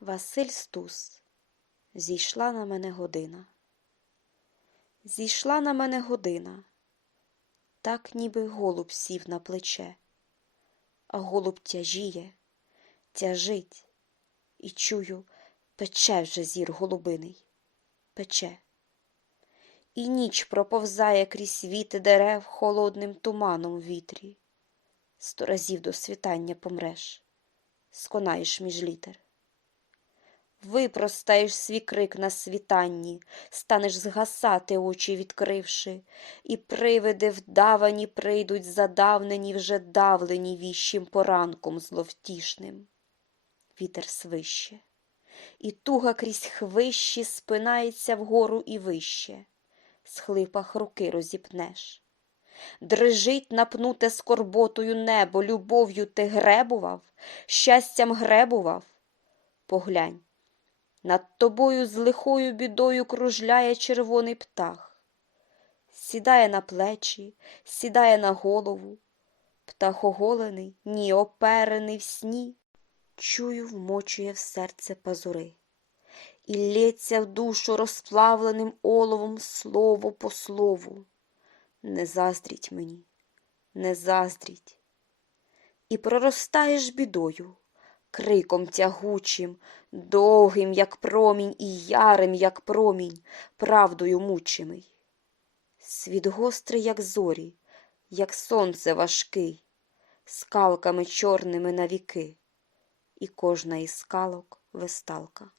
Василь Стус. Зійшла на мене година. Зійшла на мене година, так ніби голуб сів на плече, а голуб тяжіє, тяжить, і чую, пече вже зір голубиний, пече. І ніч проповзає крізь віти дерев холодним туманом вітрі. Сто разів до світання помреш, сконаєш між літер. Випростаєш свій крик на світанні, станеш згасати, очі відкривши, і привиди вдавані прийдуть задавнені, вже давлені віщим поранком зловтішним. Вітер свище, і туга крізь хвищі спинається вгору і вище, схлипах руки розіпнеш. Дрижить напнуте скорботою небо, любов'ю ти гребував, щастям гребував. Поглянь, над тобою з лихою бідою кружляє червоний птах. Сідає на плечі, сідає на голову. Птах оголений, ні оперений в сні. Чую, вмочує в серце пазури. І лється в душу розплавленим оловом слово по слову. Не заздріть мені, не заздріть. І проростаєш бідою, криком тягучим, довгим, як промінь, і ярим, як промінь, правдою мучимий. Світ гострий, як зорі, як сонце важкий, скалками чорними на віки, і кожна із скалок весталка.